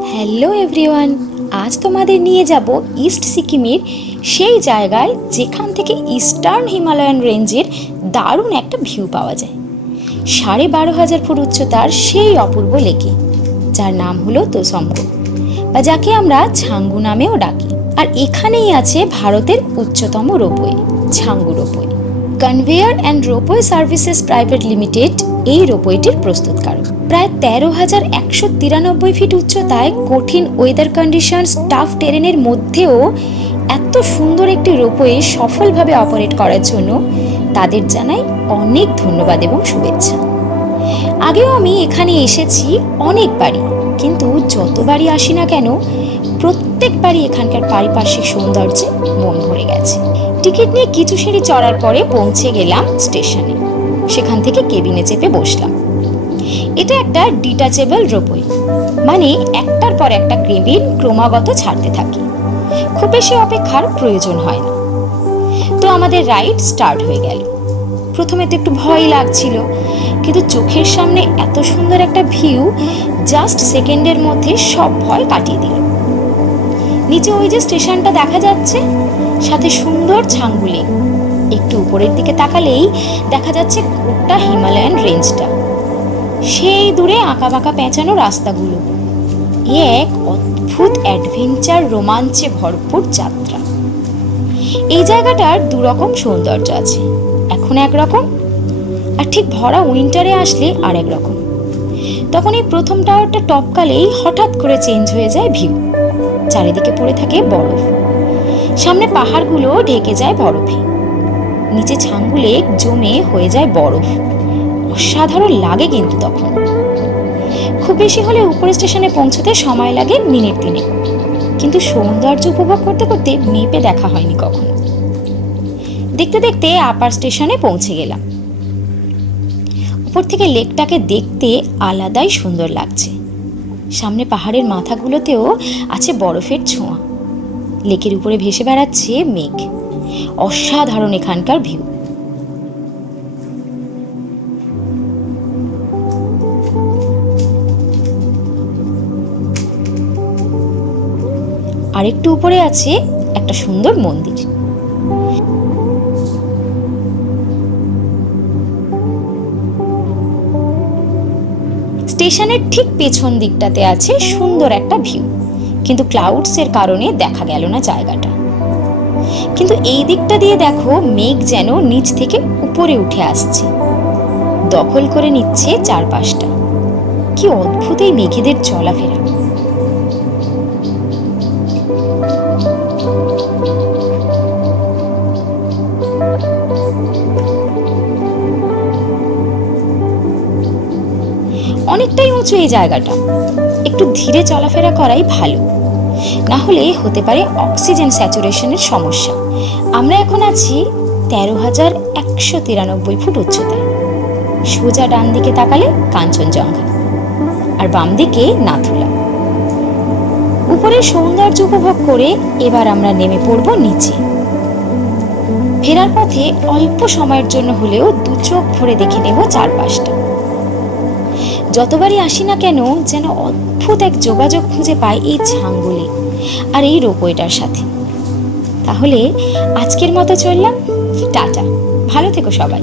Hello everyone, আজ তোমাদের নিয়ে যাব ইস্ট সিকিমের সেই জায়গায় যেখান থেকে ইস্টার্ন হিমালয়ান রেঞ্জের দারুণ একটা ভিউ পাওয়া যায়। 12,500 ফুট উচ্চতার সেই অপূর্ব লেকে, যার নাম হলো তোসমগো, বা যাকে আমরা ছাঙ্গু নামেও ডাকি। আর এখানেই আছে ভারতের উচ্চতম ropeway, Changu ropeway. Conveyor and ropeway services private limited এই রোপওয়েটির প্রস্তুতকারক। প্রায় 13,193 ফিট উচ্চতায় কঠিন ওয়েদার কন্ডিশনস, টাফ টেরেনের মধ্যেও এত সুন্দর একটি রোপওয়ে সফলভাবে অপারেট করার জন্য তাদের জানাই অনেক ধন্যবাদ এবং শুভেচ্ছা। আগেও আমি এখানে এসেছি অনেকবারই, কিন্তু যতবারই আসি না কেন প্রত্যেকবারই এখানকার পারিপার্শ্বিক সৌন্দর্যে মন ভরে গেছে। টিকিট নিয়ে কিছু সিঁড়ি চড়ার পরে পৌঁছে গেলাম স্টেশনে। সেখান থেকে কেবিনে চেপে বসলাম। এটা একটা ডিটাচেবল রোপওয়ে, মানে একটার পর একটা কেবিন ক্রমাগত ছাড়তে থাকে। খুব বেশি অপেক্ষার প্রয়োজন হয় না। তো আমাদের রাইড স্টার্ট হয়ে গেল। প্রথমে তো একটু ভয় লাগছিল, কিন্তু চোখের সামনে এত সুন্দর একটা ভিউ জাস্ট সেকেন্ডের মধ্যে সব ভয় কাটিয়ে দিল। নিচে ওই যে স্টেশনটা দেখা যাচ্ছে, সাথে সুন্দর ছাঙ্গু লেক। একটু উপরের দিকে তাকালেই দেখা যাচ্ছে গোটা হিমালয়ান রেঞ্জটা, সেই দূরে আঁকাবাঁকা পেঁচানো রাস্তাগুলো। এক অদ্ভুত অ্যাডভেঞ্চার, রোমাঞ্চে ভরপুর যাত্রা। এই জায়গাটার দুরকম সৌন্দর্য আছে, এখন একরকম, আর ঠিক ভরা উইন্টারে আসলে আর এক রকম। তখন এই প্রথম টাওয়ারটা টপকালেই হঠাৎ করে চেঞ্জ হয়ে যায় ভিউ। চারিদিকে পড়ে থাকে বরফ, সামনে পাহাড়গুলো ঢেকে যায় বরফে, নিচে ছাঙ্গু লেক জমে হয়ে যায় বরফ। অসাধারণ লাগে কিন্তু তখন। খুব বেশি হলে উপরে স্টেশনে পৌঁছতে সময় লাগে মিনিট 3, কিন্তু সৌন্দর্য উপভোগ করতে করতে মেপে দেখা হয়নি কখনো। দেখতে দেখতে আপার স্টেশনে পৌঁছে গেলাম। উপর থেকে লেকটাকে দেখতে আলাদাই সুন্দর লাগছে। সামনে পাহাড়ের মাথাগুলোতেও আছে বরফের ছোঁয়া। লেকের উপরে ভেসে বেড়াচ্ছে মেঘ। অসাধারণ এখানকার ভিউ। আরেকটু উপরে আছে একটা সুন্দর মন্দির। স্টেশনের ঠিক পেছন দিকটাতে আছে সুন্দর একটা ভিউ, কিন্তু ক্লাউডসের কারণে দেখা গেল না জায়গাটা। কিন্তু এই দিকটা দিয়ে দেখো, মেঘ যেন নিচ থেকে উপরে উঠে আসছে, দখল করে নিচ্ছে চারপাশটা। কি অদ্ভুত এই মেঘেদের চলাফেরা। অনেকটাই উঁচু এই জায়গাটা, একটু ধীরে চলাফেরা করাই ভালো, না হলে হতে পারে অক্সিজেন স্যাচুরেশনের সমস্যা। আমরা এখন আছি 13,193 ফুট উচ্চতায়। সোজা ডান দিকে তাকালে কাঞ্চনজঙ্ঘা, আর বাম দিকে নাথুলা। উপরের সৌন্দর্য উপভোগ করে এবার আমরা নেমে পড়ব নিচে। ফেরার পথে অল্প সময়ের জন্য হলেও দু চোখ ভরে দেখে নেব চারপাশটা। যতবারই আসি না কেন যেন অদ্ভুত এক যোগাযোগ খুঁজে পাই এই ছাঙ্গু লেক আর এই রোপওয়েটার সাথে। তাহলে আজকের মতো চললাম, টাটা, ভালো থেকো সবাই।